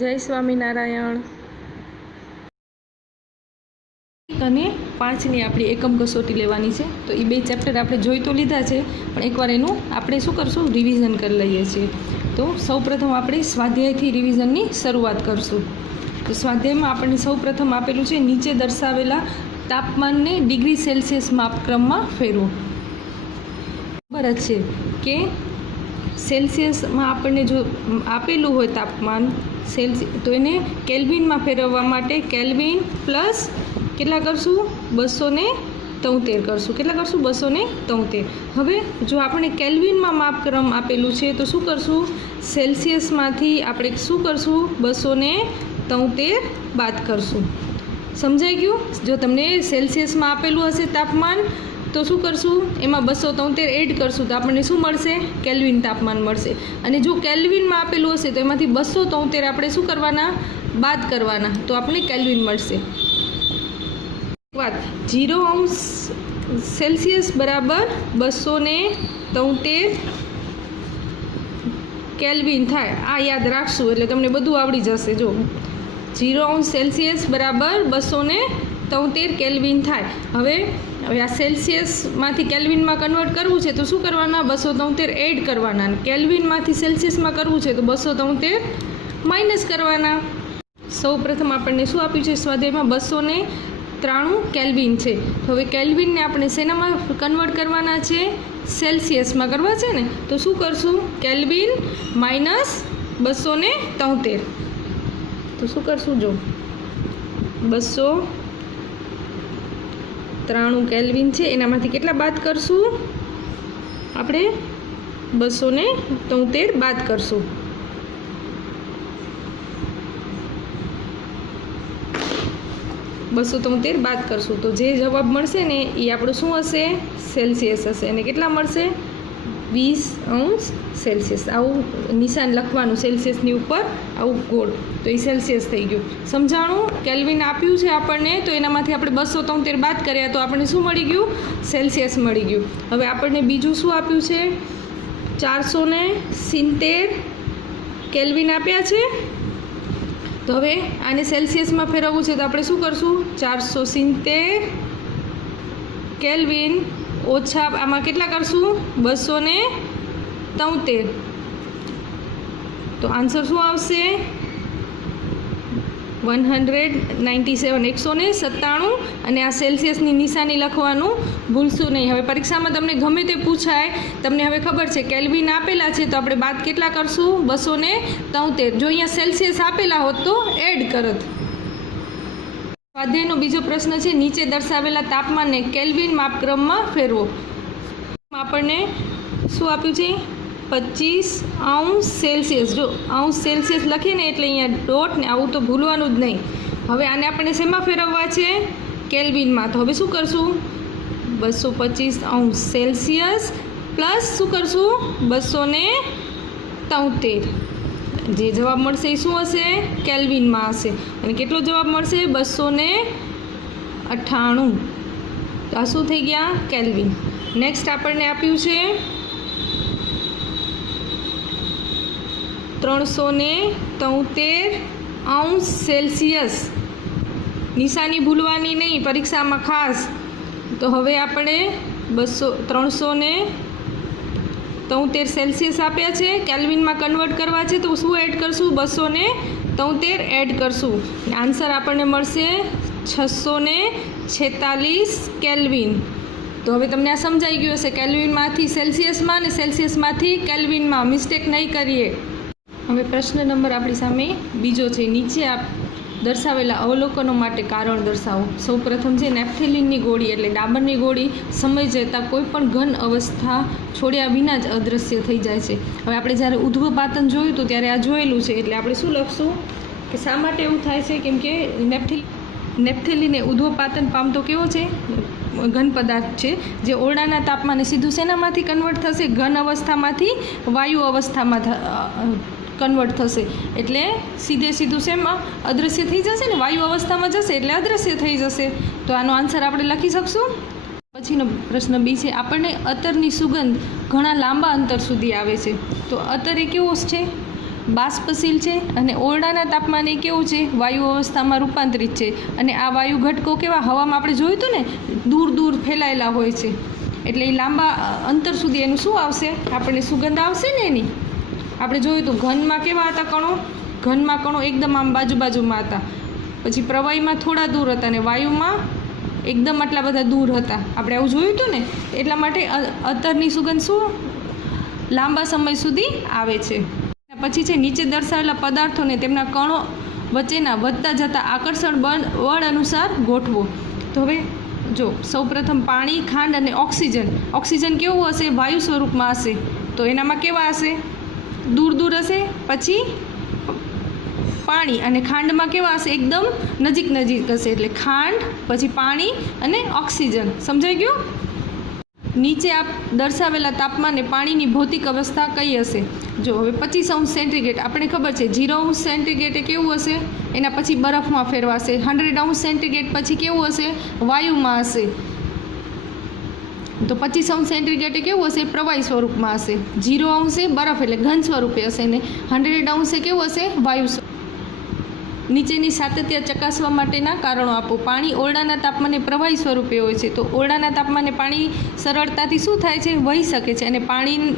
જય સ્વામિનારાયણ. અને 5ની આપણી એકમ કસોટી લેવાની છે, તો એ બે ચેપ્ટર આપણે જોઈ તો લીધા છે, પણ એકવાર એનું આપણે શું કરશું, રિવિઝન કરી લઈએ છીએ. તો સૌપ્રથમ આપણે સ્વાધ્યાયથી રિવિઝનની શરૂઆત કરશું. તો સ્વાધ્યાયમાં આપણને સૌપ્રથમ આપેલું છે નીચે દર્શાવેલા તાપમાનને ડિગ્રી સેલ્સિયસ માપક્રમમાં ફેરવો. બરાબર છે કે સેલ્સિયસમાં આપણને જો આપેલું હોય તાપમાન તો એને કેલ્વિનમાં ફેરવવા માટે કેલ્વિન પ્લસ કેટલા કરશું, 273 કરશું. કેટલા કરશું? 273. હવે જો આપણે કેલ્વિનમાં માપક્રમ આપેલું છે તો શું કરશું, સેલ્સિયસમાંથી આપણે શું કરશું, 273 બાદ કરશું. સમજાઈ ગયું? જો તમને સેલ્સિયસમાં આપેલું હશે તાપમાન તો શું કરશું, એમાં 273 એડ કરશું તો આપણને શું મળશે, કેલ્વિન તાપમાન મળશે. અને જો કેલ્વિનમાં આપેલું હશે તો એમાંથી 273 આપણે શું કરવાના, બાદ કરવાના, તો આપણને કેલ્વિન મળશે. વાત 0° સેલ્સિયસ બરાબર 273 કેલ્વિન થાય, આ યાદ રાખશું એટલે તમને બધું આવડી જશે. જો 0° સેલ્સિયસ બરાબર 273 કેલ્વિન થાય. હવે આ સેલ્સિયસમાંથી કેલ્વિનમાં કન્વર્ટ કરવું છે તો શું કરવાના, 273 એડ કરવાના. કેલ્વિનમાંથી સેલ્સિયસમાં કરવું છે તો 273 માઇનસ કરવાના. સૌ પ્રથમ આપણને શું આપ્યું છે સ્વાધ્યાયમાં, 293 કેલ્વિન છે. તો હવે કેલ્વિનને આપણે શેનામાં કન્વર્ટ કરવાના છે, સેલ્સિયસમાં કરવા છે ને, તો શું કરશું, કેલ્વિન માઇનસ 273. તો શું કરશું, જો 293 કેલ્વિન છે એનામાંથી કેટલા બાદ કરશું, આપણે 273 બાદ કરશું. બાદ કરશું તો જે જવાબ મળશે ને એ આપણો શું હશે, સેલ્સિયસ હશે. અને કેટલા મળશે, 20° સેલ્સિયસ. આવું નિશાન લખવાનું સેલ્સિયસની ઉપર, આવું ગોળ, તો એ સેલ્સિયસ થઈ ગયું. સમજાણું? કેલ્વિન આપ્યું છે આપણને તો એનામાંથી આપણે 273 બાદ કર્યા તો આપણને શું મળી ગયું, સેલ્સિયસ મળી ગયું. હવે આપણને બીજું શું આપ્યું છે, 470 કેલ્વિન આપ્યા છે. તો હવે આને સેલ્સિયસમાં ફેરવવું છે તો આપણે શું કરશું, 470 કેલ્વિન ઓછા આમાં કેટલા કરશું, 273. તો આન્સર શું આવશે, 197. અને આ સેલ્સિયસની નિશાની લખવાનું ભૂલશું નહીં. હવે પરીક્ષામાં તમને ગમે તે પૂછાય, તમને હવે ખબર છે કેલ્વિન આપેલા છે તો આપણે બાદ કેટલા કરશું, 273. જો અહીંયા સેલ્સિયસ આપેલા હોત તો એડ કરત. સ્વાધ્યાયનો બીજો પ્રશ્ન છે, નીચે દર્શાવેલા તાપમાનને કેલ્વિન માપક્રમમાં ફેરવો. આપણને શું આપ્યું છે, 25° સેલ્સિયસ. જો અંશ સેલ્સિયસ લખીએ ને એટલે અહીંયા ડોટ ને આવું તો ભૂલવાનું જ નહીં. હવે આને આપણે શેમાં ફેરવવા છે, કેલ્વિનમાં. તો હવે શું કરશું, 225° સેલ્સિયસ પ્લસ શું કરશું, 273. જે જવાબ મળશે એ શું હશે, કેલ્વિનમાં હશે. અને કેટલો જવાબ મળશે, 298. તો આ શું થઈ ગયા, કેલ્વિન. નેક્સ્ટ આપણને આપ્યું છે 373° સેલ્સિયસ. નિશાની ભૂલવાની નહીં પરીક્ષામાં ખાસ. તો હવે આપણે 373 સેલ્સિયસ આપ્યા છે, કેલ્વિનમાં કન્વર્ટ કરવા છે તો શું એડ કરશું, 273 એડ કરશું. આન્સર આપણને મળશે 646 કેલ્વિન. તો હવે તમને આ સમજાઈ ગયું હશે, કેલ્વિનમાંથી સેલ્સિયસમાં અને સેલ્સિયસમાંથી કેલ્વિનમાં મિસ્ટેક નહીં કરીએ. હવે પ્રશ્ન નંબર આપણી સામે બીજો છે, નીચે દર્શાવેલા અવલોકનો માટે કારણ દર્શાવો. સૌ પ્રથમ છે નેપ્થેલિનની ગોળી એટલે ડાબરની ગોળી સમય જતાં કોઈ પણ ઘન અવસ્થા છોડ્યા વિના જ અદૃશ્ય થઈ જાય છે. હવે આપણે જ્યારે ઉદ્ધવપાતન જોયું હતું ત્યારે આ જોયેલું છે, એટલે આપણે શું લખશું કે શા માટે એવું થાય છે, કેમ કે નેપ્થેલિન એ ઉદ્ધવપાતન પામતો કેવો છે, ઘન પદાર્થ છે, જે ઓરડાના તાપમાને સીધું શેનામાંથી કન્વર્ટ થશે, ઘન અવસ્થામાંથી વાયુ અવસ્થામાં કન્વર્ટ થશે. એટલે સીધું શેમાં અદૃશ્ય થઈ જશે ને, વાયુ અવસ્થામાં જશે એટલે અદૃશ્ય થઈ જશે. તો આનો આન્સર આપણે લખી શકશું. પછીનો પ્રશ્ન બી છે, આપણને અત્તરની સુગંધ ઘણા લાંબા અંતર સુધી આવે છે. તો અત્તર એ કેવો છે, બાષ્પશીલ છે અને ઓરડાના તાપમાને કેવું છે, વાયુ અવસ્થામાં રૂપાંતરિત છે. અને આ વાયુ ઘટકો કેવા હવામાં આપણે જોયું હતું ને, દૂર દૂર ફેલાયેલા હોય છે, એટલે એ લાંબા અંતર સુધી એનું શું આવશે, આપણને સુગંધ આવશે ને એની. આપણે જોયું હતું ઘનમાં કેવા હતા કણો, ઘનમાં કણો એકદમ આમ બાજુમાં હતા, પછી પ્રવાહીમાં થોડા દૂર હતા અને વાયુમાં એકદમ આટલા બધા દૂર હતા. આપણે આવું જોયું હતું ને, એટલા માટે અત્તરની સુગંધ શું લાંબા સમય સુધી આવે છે. પછી છે નીચે દર્શાવેલા પદાર્થોને તેમના કણો વચ્ચેના વધતા જતા આકર્ષણ બળ અનુસાર ગોઠવો. તો હવે જો સૌપ્રથમ પાણી, ખાંડ અને ઓક્સિજન. ઓક્સિજન કેવું હશે, વાયુ સ્વરૂપમાં હશે, તો એનામાં કેવા હશે, દૂર દૂર હશે. પછી પાણી અને ખાંડમાં કેવા હશે, એકદમ નજીક હશે, એટલે ખાંડ, પછી પાણી અને ઓક્સિજન. સમજાઈ ગયું? નીચે આપ દર્શાવેલા તાપમાને પાણીની ભૌતિક અવસ્થા કઈ હશે? જો હવે 25° સેન્ટીગ્રેડ આપણે ખબર છે, 0° સેન્ટીગ્રેડ એ કેવું હશે, એના પછી બરફમાં ફેરવાશે. 100° સેન્ટીગ્રેડ પછી કેવું હશે, વાયુમાં હશે. તો 25° સેન્ટીગ્રેડ એ કેવું હશે, પ્રવાહી સ્વરૂપમાં હશે. 0° એ બરફ એટલે ઘન સ્વરૂપે હશે ને 100° એ કેવું હશે, વાયુ. નીચેની સાતત્ય ચકાસવા માટેના કારણો આપો. પાણી ઓરડાના તાપમાને પ્રવાહી સ્વરૂપે હોય છે, તો ઓરડાના તાપમાને પાણી સરળતાથી શું થાય છે, વહી શકે છે, અને પાણી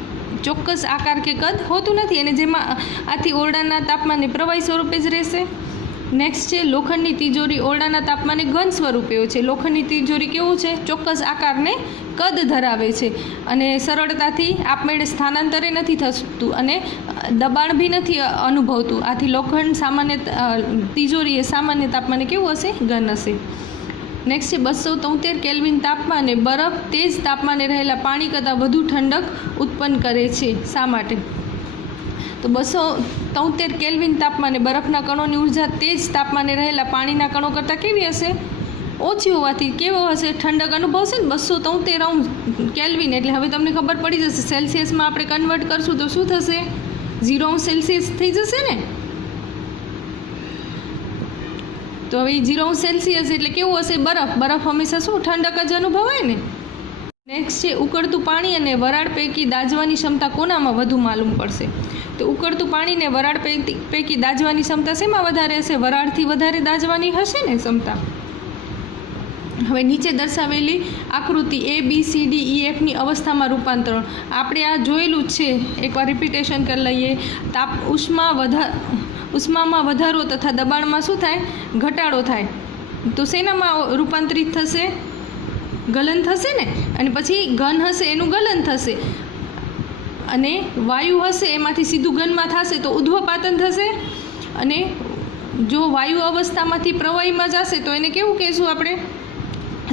ચોક્કસ આકાર કે કદ હોતું નથી, અને જેમાં આથી ઓરડાના તાપમાને પ્રવાહી સ્વરૂપે જ રહેશે. નેક્સ્ટ છે લોખંડની તિજોરી ઓરડાના તાપમાને ઘન સ્વરૂપે હોય છે. લોખંડની તિજોરી કેવું છે, ચોક્કસ આકારને કદ ધરાવે છે, અને સરળતાથી આપમેળે સ્થાનાંતરે નથી થતું અને દબાણ બી નથી અનુભવતું. આથી લોખંડ સામાન્ય તિજોરી એ સામાન્ય તાપમાને કેવું હશે, ઘન હશે. નેક્સ્ટ છે 273 કેલ્વિન તાપમાને બરફ તેજ તાપમાને રહેલા પાણી કરતાં વધુ ઠંડક ઉત્પન્ન કરે છે. શા માટે? તો 273 કેલ્વિન તાપમાને બરફના કણોની ઉર્જા તેજ તાપમાને રહેલા પાણીના કણો કરતાં કેવી હશે, ઓછી હોવાથી કેવો હશે, ઠંડક અનુભવશે ને. 273 કેલ્વિન એટલે હવે તમને ખબર પડી જશે, સેલ્સિયસમાં આપણે કન્વર્ટ કરશું તો શું થશે, 0° સેલ્સિયસ થઈ જશે ને. તો હવે 0° સેલ્સિયસ એટલે કેવું હશે, બરફ હંમેશા શું ઠંડક જ અનુભવાય ને. નેક્સ્ટ છે ઉકળતું પાણી અને વરાળ પૈકી દાઝવાની ક્ષમતા કોનામાં વધુ માલુમ પડશે? તો ઉકળતું પાણીને વરાળ પૈકી દાઝવાની ક્ષમતા શેમાં વધારે હશે, વરાળથી વધારે દાઝવાની હશે ને ક્ષમતા. હવે નીચે દર્શાવેલી આકૃતિ ABCDEFની અવસ્થામાં રૂપાંતરણ આપણે આ જોયેલું જ છે, એકવાર રિપીટેશન કરી લઈએ. ઉષ્મામાં વધારો તથા દબાણમાં શું થાય, ઘટાડો થાય. તો શેનામાં રૂપાંતરિત થશે, ગલન થશે ને. અને પછી ઘન હશે એનું ગલન થશે, અને વાયુ હશે એમાંથી સીધું ઘનમાં થશે તો ઉધ્વપાતન થશે. અને જો વાયુ અવસ્થામાંથી પ્રવાહીમાં જશે તો એને કેવું કહીશું આપણે,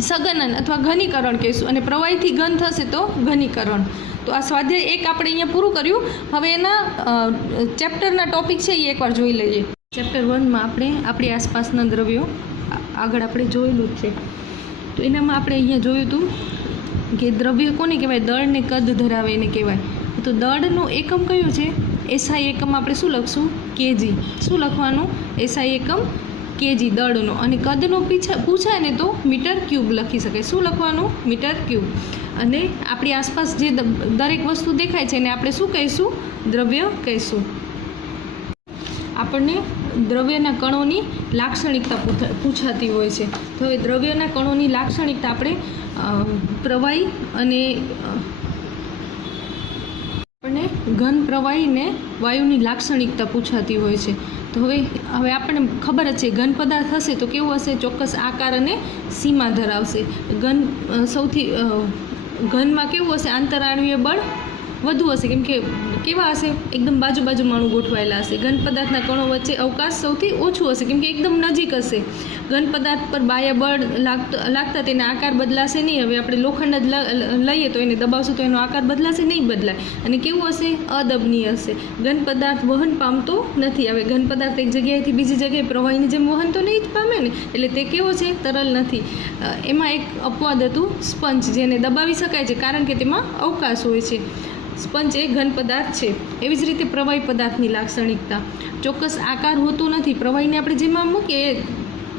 સઘનન અથવા ઘનીકરણ કહીશું. અને પ્રવાહીથી ઘન થશે તો ઘનીકરણ. તો આ સ્વાધ્યાય 1 આપણે અહીંયા પૂરું કર્યું. હવે એના ચેપ્ટરના ટોપિક છે એ એકવાર જોઈ લઈએ. ચેપ્ટર 1માં આપણે આપણી આસપાસના દ્રવ્યો આગળ આપણે જોયેલું જ છે. તો એનામાં આપણે અહીંયા જોયું હતું કે દ્રવ્ય કોને કહેવાય, દળને કદ ધરાવે એને કહેવાય. તો દળનું એકમ કયું છે, એસઆઈ એકમ આપણે શું લખશું, કેજી. શું લખવાનું, એસઆઈ એકમ કેજી દળનો. અને કદનો પૂછાય ને તો મીટર ક્યુબ લખી શકાય. શું લખવાનું, મીટર ક્યુબ. અને આપણી આસપાસ જે દરેક વસ્તુ દેખાય છે એને આપણે શું કહીશું, દ્રવ્ય કહીશું. આપણને દ્રવ્યના કણોની લાક્ષણિકતા પૂછાતી હોય છે. તો હવે દ્રવ્યના કણોની લાક્ષણિકતા આપણે પ્રવાહી અને આપણને ઘન પ્રવાહી ને વાયુની લાક્ષણિકતા પૂછાતી હોય છે. તો હવે આપણને ખબર જ છે ઘન પદાર્થ હશે તો કેવું હશે, ચોક્કસ આકાર અને સીમા ધરાવશે. સૌથી ઘનમાં કેવું હશે, આંતરાણ્વીય બળ વધુ હશે, કેમ કે કેવા હશે, એકદમ બાજુમાં ગોઠવાયેલા હશે. ઘન પદાર્થના કણો વચ્ચે અવકાશ સૌથી ઓછું હશે, કેમ કે એકદમ નજીક હશે. ઘન પદાર્થ પર બાહ્ય બળ લાગતા તેના આકાર બદલાશે નહીં. હવે આપણે લોખંડ જ લઈએ તો એને દબાવશું તો એનો આકાર બદલાશે નહીં, બદલાય. અને કેવું હશે, અદબનીય હશે. ઘન પદાર્થ વહન પામતો નથી. હવે ઘન પદાર્થ એક જગ્યાએથી બીજી જગ્યાએ પ્રવાહીની જેમ વહન તો નહીં જ પામે ને, એટલે તે કેવો છે, તરલ નથી. એમાં એક અપવાદ હતું સ્પંજ, જેને દબાવી શકાય છે કારણ કે તેમાં અવકાશ હોય છે. સ્પંજ એ ઘન પદાર્થ છે. એવી જ રીતે પ્રવાહી પદાર્થની લાક્ષણિકતા, ચોક્કસ આકાર હોતો નથી. પ્રવાહીને આપણે જેમાં મૂકીએ,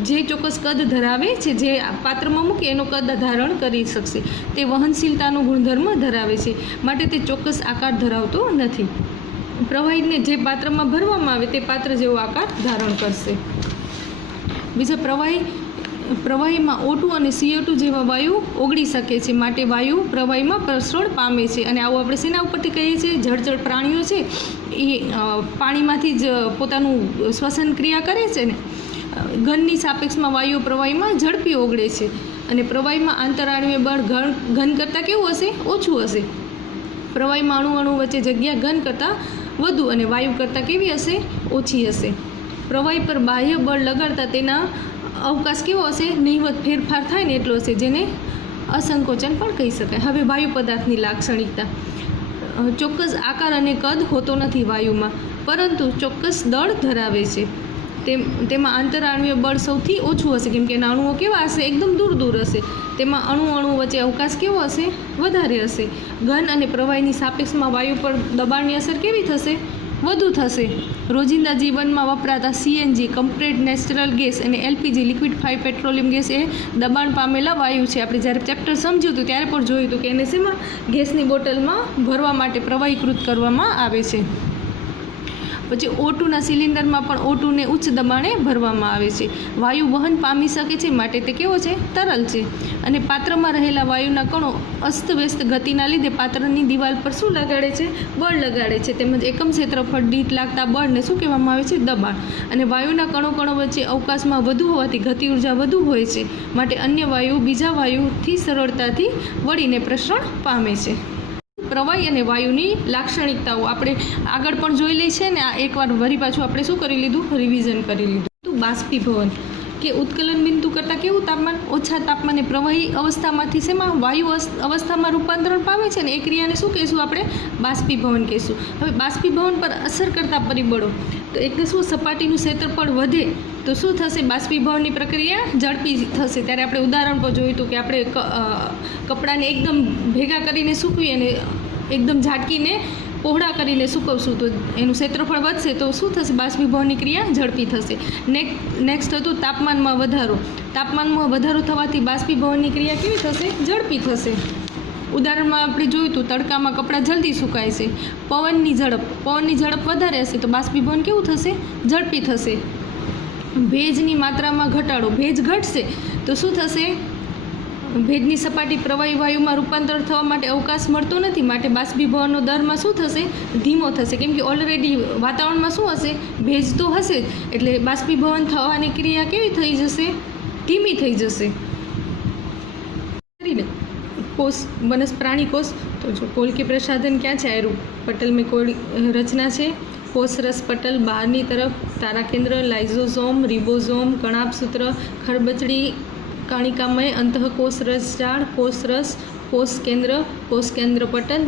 જે ચોક્કસ કદ ધરાવે છે, જે પાત્રમાં મૂકીએ એનો કદ ધારણ કરી શકશે. તે વહનશીલતાનો ગુણધર્મ ધરાવે છે, માટે તે ચોક્કસ આકાર ધરાવતો નથી. પ્રવાહીને જે પાત્રમાં ભરવામાં આવે તે પાત્ર જેવો આકાર ધારણ કરશે. બીજા પ્રવાહીમાં O2 અને CO2 જેવા વાયુ ઓગળી શકે છે, માટે વાયુ પ્રવાહીમાં પ્રસરણ પામે છે. અને આવું આપણે શેના ઉપરથી કહીએ છીએ? જળચર પ્રાણીઓ છે એ પાણીમાંથી જ પોતાનું શ્વસન ક્રિયા કરે છે ને. ઘનની સાપેક્ષમાં વાયુ પ્રવાહીમાં ઝડપી ઓગળે છે, અને પ્રવાહીમાં આંતરાણુય બળ ઘન કરતાં કેવું હશે? ઓછું હશે. પ્રવાહીમાં અણુ વચ્ચે જગ્યા ઘન કરતાં વધુ અને વાયુ કરતાં કેવી હશે? ઓછી હશે. પ્રવાહી પર બાહ્ય બળ લગાડતા તેના અવકાશ કેવો હશે? નહિવત ફેરફાર થાય ને એટલો હશે, જેને અસંકોચન પણ કહી શકાય. હવે વાયુ પદાર્થની લાક્ષણિકતા. ચોક્કસ આકાર અને કદ હોતો નથી વાયુમાં, પરંતુ ચોક્કસ દળ ધરાવે છે. તેમાં આંતરાણુય બળ સૌથી ઓછું હશે, કેમ કે એના અણુઓ કેવા હશે? એકદમ દૂર હશે. તેમાં અણુ વચ્ચે અવકાશ કેવો હશે? વધારે હશે. ઘન અને પ્રવાહીની સાપેક્ષમાં વાયુ પર દબાણની અસર કેવી થશે? વધુ થશે. રોજિંદા જીવનમાં વપરાતા CNG કમ્પ્રેસ્ડ નેચરલ ગેસ અને LPG લિક્વિફાઈડ પેટ્રોલિયમ ગેસ એ દબાણ પામેલા વાયુ છે. આપણે જ્યારે ચેપ્ટર સમજ્યું હતું ત્યારે પણ જોયું હતું કે એને શેમાં? ગેસની બોટલમાં ભરવા માટે પ્રવાહીકૃત કરવામાં આવે છે. પછી O2ના સિલિન્ડરમાં પણ O2ને ઉચ્ચ દબાણે ભરવામાં આવે છે. વાયુ વહન પામી શકે છે, માટે તે કેવો છે? તરલ છે. અને પાત્રમાં રહેલા વાયુના કણો અસ્તવ્યસ્ત ગતિના લીધે પાત્રની દિવાલ પર શું લગાડે છે? બળ લગાડે છે. તેમજ એકમ ક્ષેત્રફળ દીઠ લાગતા બળને શું કહેવામાં આવે છે? દબાણ. અને વાયુના કણો વચ્ચે અવકાશમાં વધુ હોવાથી ગતિ ઉર્જા વધુ હોય છે, માટે અન્ય વાયુ બીજા વાયુથી સરળતાથી વળીને પ્રસરણ પામે છે. પ્રવાહી અને વાયુની લાક્ષણિકતાઓ આપણે આગળ પણ જોઈ લઈ છે ને. આ એકવાર વળી પાછું આપણે શું કરી લીધું? રિવિઝન કરી લીધું. બાષ્પીભવન કે ઉત્કલન બિંદુ કરતાં કેવું તાપમાન? ઓછા તાપમાને પ્રવાહી અવસ્થામાંથી શેમાં? વાયુ અવસ્થામાં રૂપાંતરણ પામે છે ને. એ ક્રિયાને શું કહીશું આપણે? બાષ્પીભવન કહીશું. હવે બાષ્પીભવન પર અસર કરતા પરિબળો તો એક શું? સપાટીનું ક્ષેત્રફળ વધે તો શું થશે? બાષ્પીભવનની પ્રક્રિયા ઝડપી થશે. ત્યારે આપણે ઉદાહરણ પર જોયું હતું કે આપણે કપડાને એકદમ ભેગા કરીને સૂકવીએ અને એકદમ ઝાટકીને પહોળા કરીને સૂકવશું તો એનું ક્ષેત્રફળ વધશે, તો શું થશે? બાષ્પીભવનની ક્રિયા ઝડપી થશે. નેક્સ્ટ હતું તાપમાનમાં વધારો. તાપમાનમાં વધારો થવાથી બાષ્પીભવનની ક્રિયા કેવી થશે? ઝડપી થશે. ઉદાહરણમાં આપણે જોયું હતું તડકામાં કપડાં જલ્દી સુકાય છે. પવનની ઝડપ વધારે હશે તો બાષ્પીભવન કેવું થશે? ઝડપી થશે. ભેજની માત્રામાં ઘટાડો. ભેજ ઘટશે તો શું થશે? ભેજની સપાટી પ્રવાહી વાયુમાં રૂપાંતર થવા માટે અવકાશ મળતો નથી, માટે બાષ્પીભવનનો દરમાં શું થશે? ધીમો થશે. કેમ કે ઓલરેડી વાતાવરણમાં શું હશે? ભેજ તો હશે જ, એટલે બાષ્પીભવન થવાની ક્રિયા કેવી થઈ જશે? ધીમી થઈ જશે. कोष प्राणी कोष तो जो कोल के प्रसाधन क्या है? पटल में कोई रचना है. कोष रस पटल बहारनी तरफ तारा केंद्र लाइजोसोम रिबोसोम कणाभसूत्र खरबचड़ी कणिकामय अंतःकोष रस जाड़ कोष रस कोष केंद्र पटल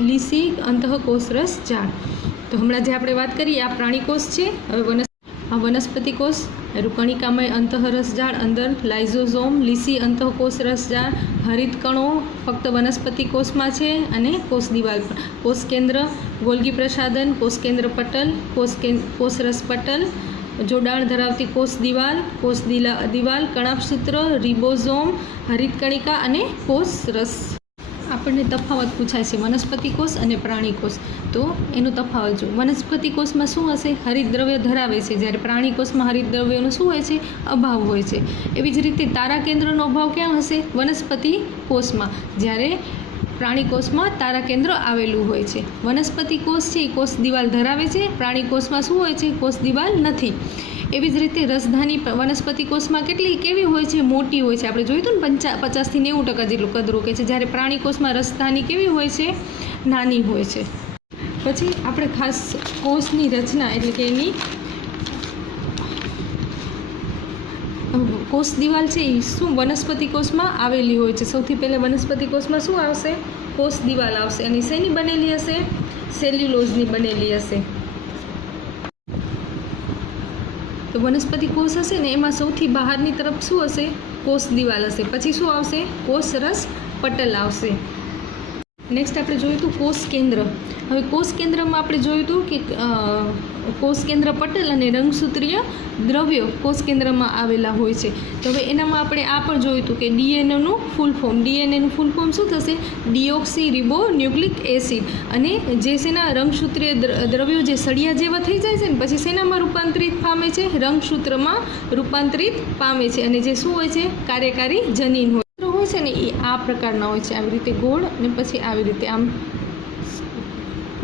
लीसी अंतःकोष रस जाड़. तो हमणां जे आपणे वात करी आ प्राणी कोष है. हवे वनस्पति कोष कणिकामय अंतःरस जाड़ अंदर लाइजोसोम लीसी अंतःकोष रस जाड़ हरित कणों फक्त वनस्पति कोष में है अने कोष दीवाल पर कोष केंद्र गोल्गी प्रसाधन कोष केंद्र पटल कोष रस पटल जोडाण धरावती कोष दीवाल कणाभसूत्र रिबोसोम हरित कणिका अने कोष रस. આપણને તફાવત પૂછાય છે વનસ્પતિ કોષ અને પ્રાણી કોષ. તો એનો તફાવત જો વનસ્પતિ કોષમાં શું હશે? હરિતદ્રવ્ય ધરાવે છે, જ્યારે પ્રાણી કોષમાં હરિતદ્રવ્યનો શું હોય છે? અભાવ હોય છે. એવી જ રીતે તારા કેન્દ્રનો અભાવ ક્યાં હશે? વનસ્પતિ કોષમાં, જ્યારે પ્રાણી કોષમાં તારા કેન્દ્ર આવેલું હોય છે. વનસ્પતિ કોષ છે એ કોષ દિવાલ ધરાવે છે, પ્રાણી કોષમાં શું હોય છે? કોષ દિવાલ નથી. એવી જ રીતે રસધાની વનસ્પતિ કોષમાં કેવી હોય છે? મોટી હોય છે. આપણે જોયું હતું ને 50 થી 90% જેટલું કદ રોકે છે, જ્યારે પ્રાણી કોષમાં રસધાની કેવી હોય છે? નાની હોય છે. પછી આપણે ખાસ કોષની રચના એટલે કે એની કોષ દિવાલ છે એ શું વનસ્પતિ કોષમાં આવેલી હોય છે. સૌથી પહેલાં વનસ્પતિ કોષમાં શું આવશે? કોષ દિવાલ આવશે. અને શેની બનેલી હશે? સેલ્યુલોઝની બનેલી હશે. તો વનસ્પતિ કોષ હશે ને એમાં સૌથી બહારની તરફ શું હશે? કોષ દિવાલ હશે. પછી શું આવશે? કોષ રસ પટલ આવશે. નેક્સ્ટ આપણે જોયું હતું કોષ કેન્દ્ર. હવે કોષ કેન્દ્રમાં આપણે જોયું હતું કે કોષ કેન્દ્ર પટલ અને રંગસૂત્રીય દ્રવ્યો કોષ કેન્દ્રમાં આવેલા હોય છે. તો હવે એનામાં આપણે આ પણ જોયું હતું કે ડીએનએનું ફૂલ ફોર્મ, ડીએનએનું ફૂલ ફોર્મ શું થશે? Deoxy ribonucleic acid. અને જે શેના રંગસૂત્રીય દ્રવ્યો જે સળિયા જેવા થઈ જાય છે ને પછી શેનામાં રૂપાંતરિત પામે છે? રંગસૂત્રમાં રૂપાંતરિત પામે છે. અને જે શું હોય છે? કાર્યકારી જનીન હોય છે ને એ આ પ્રકારના હોય છે, આવી રીતે ગોળ અને પછી આવી રીતે આમ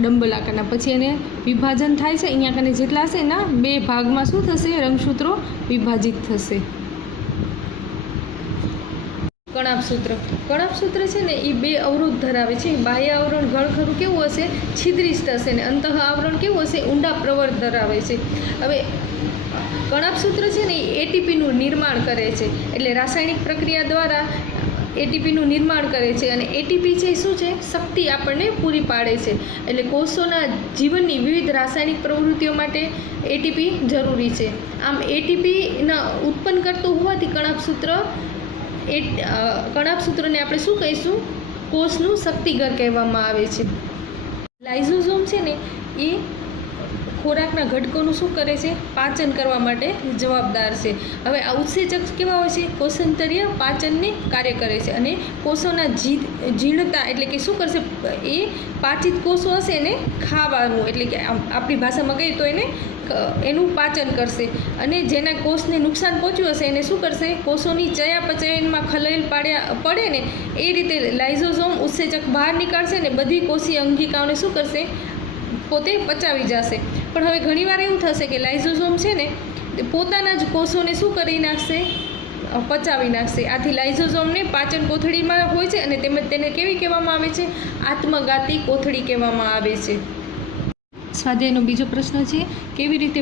ડંબલ આકારના. પછી એને વિભાજન થાય છે, અહીંયા કને જેટલા હશે એના 2 ભાગમાં શું થશે? રંગસૂત્રો વિભાજિત થશે. કણાભસૂત્ર. કણાભસૂત્ર છે ને એ 2 અવરોધ ધરાવે છે. બાહ્ય આવરણ ઘણખરું કેવું હશે? છિદ્રિષ્ટ હશે ને અંતઃ આવરણ કેવું હશે? ઊંડા પ્રવર્ત ધરાવે છે. હવે કણાભસૂત્ર છે ને એ એટીપીનું નિર્માણ કરે છે, એટલે રાસાયણિક પ્રક્રિયા દ્વારા એટીપીનું નિર્માણ કરે છે. અને એટીપી છે શું છે? શક્તિ આપણને પૂરી પાડે છે. એટલે કોષોના જીવનની વિવિધ રાસાયણિક પ્રવૃત્તિઓ માટે એટીપી જરૂરી છે. આમ એટીપીના ઉત્પન્ન કરતું હોવાથી કણાભસૂત્રને આપણે શું કહીશું? કોષનું શક્તિઘર કહેવામાં આવે છે. લાઇઝોઝોમ છે ને એ ખોરાકના ઘટકોનું શું કરે છે? પાચન કરવા માટે જવાબદાર છે. હવે આ ઉત્સેચક કેવા હોય છે? કોષાંતરીય પાચનને કાર્ય કરે છે. અને કોષોના જીર્ણતા એટલે કે શું કરશે? એ પાચિત કોષો હશે એને ખાવાનું, એટલે કે આપણી ભાષામાં કહીએ તો એનું પાચન કરશે. અને જેના કોષને નુકસાન પહોંચ્યું હશે એને શું કરશે? કોષોની ચયાપચયમાં ખલેલ પડે ને એ રીતે લાઇઝોઝોમ ઉત્સેચક બહાર નીકાળશે ને બધી કોષીય અંગિકાઓને શું કરશે? પોતે પચાવી જશે. પણ હવે ઘણીવાર એવું થશે કે લાઇઝોઝોમ છે ને પોતાના જ કોષોને શું કરી નાખશે? પચાવી નાખશે. આથી લાઇઝોઝોમને પાચન કોથળીમાં હોય છે અને તેને કેવી કહેવામાં આવે છે? આત્મઘાતી કોથળી કહેવામાં આવે છે. સ્વાધ્યાયનો બીજો પ્રશ્ન છે, કેવી રીતે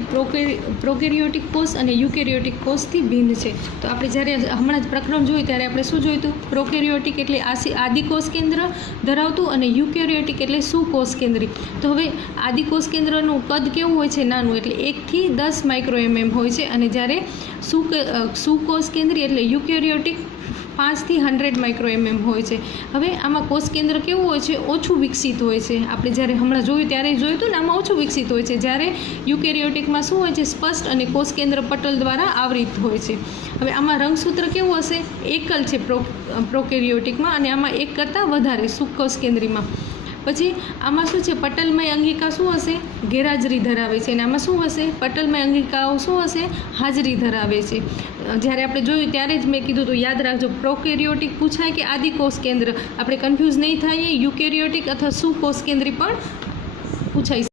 પ્રોકેરિયોટિક કોષ અને યુકેરિયોટિક કોષથી ભિન્ન છે? તો આપણે જ્યારે હમણાં જ પ્રકરણ જોયું ત્યારે આપણે શું જોયું હતું? પ્રોકેરિયોટિક એટલે આદિકોષ કેન્દ્ર ધરાવતું અને યુકેરિયોટિક એટલે સુકોષ કેન્દ્રી. તો હવે આદિકોષ કેન્દ્રનું કદ કેવું હોય છે? નાનું, એટલે 1 થી 10 માઇક્રો mm હોય છે. અને જ્યારે સુકોષ કેન્દ્રી એટલે યુકેરિયોટિક 5 થી 100 માઇક્રો mm હોય છે. હવે આમાં કોષ કેન્દ્ર કેવું હોય છે? ઓછું વિકસિત હોય છે. આપણે જ્યારે હમણાં જોયું ત્યારે જોયું હતું ને આમાં ઓછું વિકસિત હોય છે. જ્યારે યુકેરિયોટિકમાં શું હોય છે? સ્પષ્ટ અને કોષ કેન્દ્ર પટલ દ્વારા આવૃત હોય છે. હવે આમાં રંગસૂત્ર કેવું હશે? એકલ છે પ્રોકેરિયોટિકમાં અને આમાં એક કરતાં વધારે સુકોષ કેન્દ્રીમાં. પછી આમાં શું છે? પટલમય અંગિકા શું હશે? ગેરહાજરી ધરાવે છે. અને આમાં શું હશે? પટલમય અંગિકાઓ શું હશે? હાજરી ધરાવે છે. જ્યારે આપણે જોયું ત્યારે જ મેં કીધું તો યાદ રાખજો, પ્રોકેરિયોટિક પૂછાય કે આદિકોષ કેન્દ્ર, આપણે કન્ફ્યુઝ નહીં થઈએ. યુકેરિયોટિક અથવા સુકોષ કેન્દ્રી પણ પૂછાય.